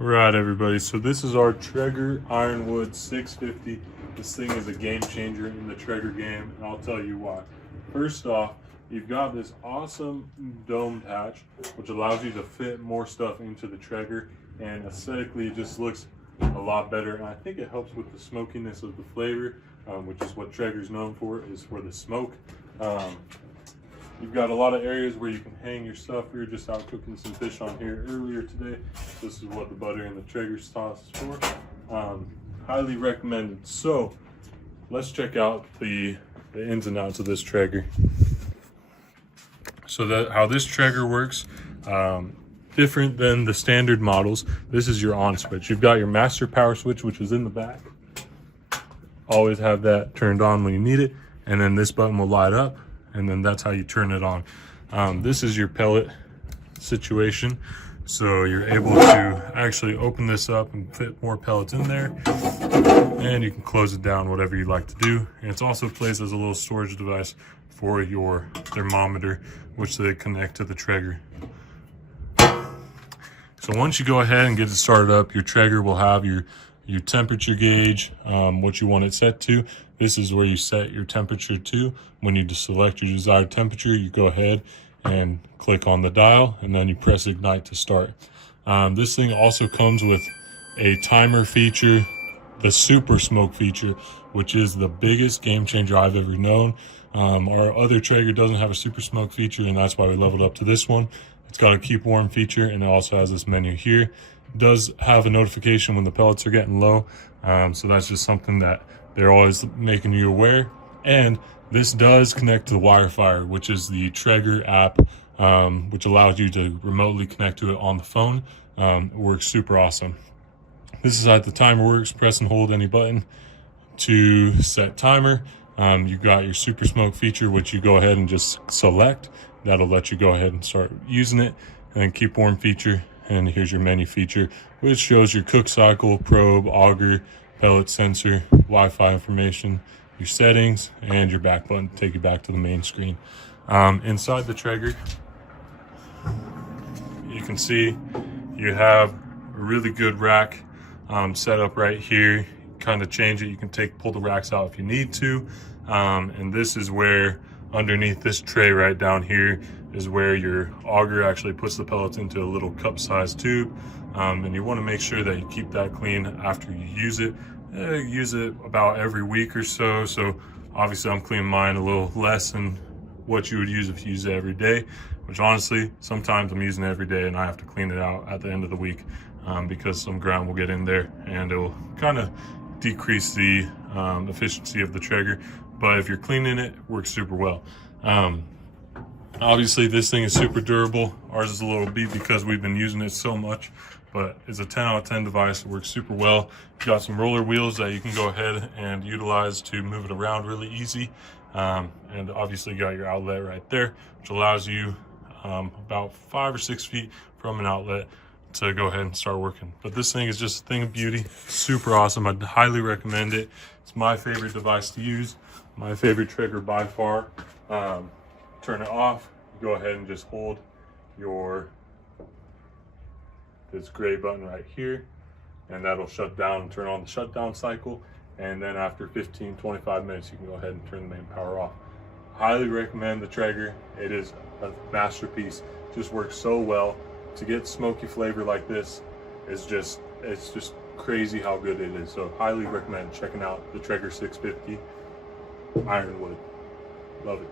Right, everybody, so this is our Traeger Ironwood 650. This thing is a game changer in the Traeger game, and I'll tell you why. First off, you've got this awesome domed hatch, which allows you to fit more stuff into the Traeger, and aesthetically it just looks a lot better, and I think it helps with the smokiness of the flavor, which is what Traeger's known for, is for the smoke. You've got a lot of areas where you can hang your stuff. We were just out cooking some fish on here earlier today. This is what the butter and the Traeger sauce is for. Highly recommended. So let's check out the ins and outs of this Traeger. So how this Traeger works, different than the standard models. This is your on switch. You've got your master power switch, which is in the back. Always have that turned on when you need it. And then this button will light up, and then that's how you turn it on. This is your pellet situation. So you're able to actually open this up and fit more pellets in there. And you can close it down, whatever you like to do. And it's also placed as a little storage device for your thermometer, which they connect to the Traeger. So once you go ahead and get it started up, your Traeger will have your temperature gauge, what you want it set to. This is where you set your temperature to. When you select your desired temperature, you go ahead and click on the dial, and then you press ignite to start. This thing also comes with a timer feature, the super smoke feature, which is the biggest game changer I've ever known. Our other Traeger doesn't have a super smoke feature, and that's why we leveled up to this one. It's got a keep warm feature, and it also has this menu here. It does have a notification when the pellets are getting low, so that's just something that they're always making you aware. And this does connect to the WiFIRE, which is the Traeger app, which allows you to remotely connect to it on the phone. It works super awesome. This is how the timer works. Press and hold any button to set timer. You've got your super smoke feature, which you go ahead and just select. That'll let you go ahead and start using it. And then keep warm feature. And here's your menu feature, which shows your cook cycle, probe, auger, pellet sensor, Wi-Fi information, your settings, and your back button to take you back to the main screen. Inside the Traeger, you can see you have a really good rack set up right here. Kind of change it. You can pull the racks out if you need to. And this is where, underneath this tray right down here, is where your auger actually puts the pellets into a little cup-sized tube. And you want to make sure that you keep that clean after you use it. Use it about every week or so. So obviously I'm cleaning mine a little less than what you would use if you use it every day, which honestly, sometimes I'm using it every day and I have to clean it out at the end of the week because some ground will get in there and it will kind of decrease the efficiency of the Traeger. But if you're cleaning it, it works super well. Obviously this thing is super durable. Ours is a little beat because we've been using it so much, but it's a 10 out of 10 device. It works super well. You've got some roller wheels that you can go ahead and utilize to move it around really easy. And obviously you got your outlet right there, which allows you about 5 or 6 feet from an outlet to go ahead and start working. But this thing is just a thing of beauty. Super awesome. I'd highly recommend it. It's my favorite device to use. My favorite Traeger by far. Turn it off. Go ahead and just hold this gray button right here, and that'll shut down and turn on the shutdown cycle. And then after 15-25 minutes, you can go ahead and turn the main power off. Highly recommend the Traeger. It is a masterpiece. Just works so well. To get smoky flavor like this it's just crazy how good it is. So highly recommend checking out the Traeger 650 Ironwood. Love it.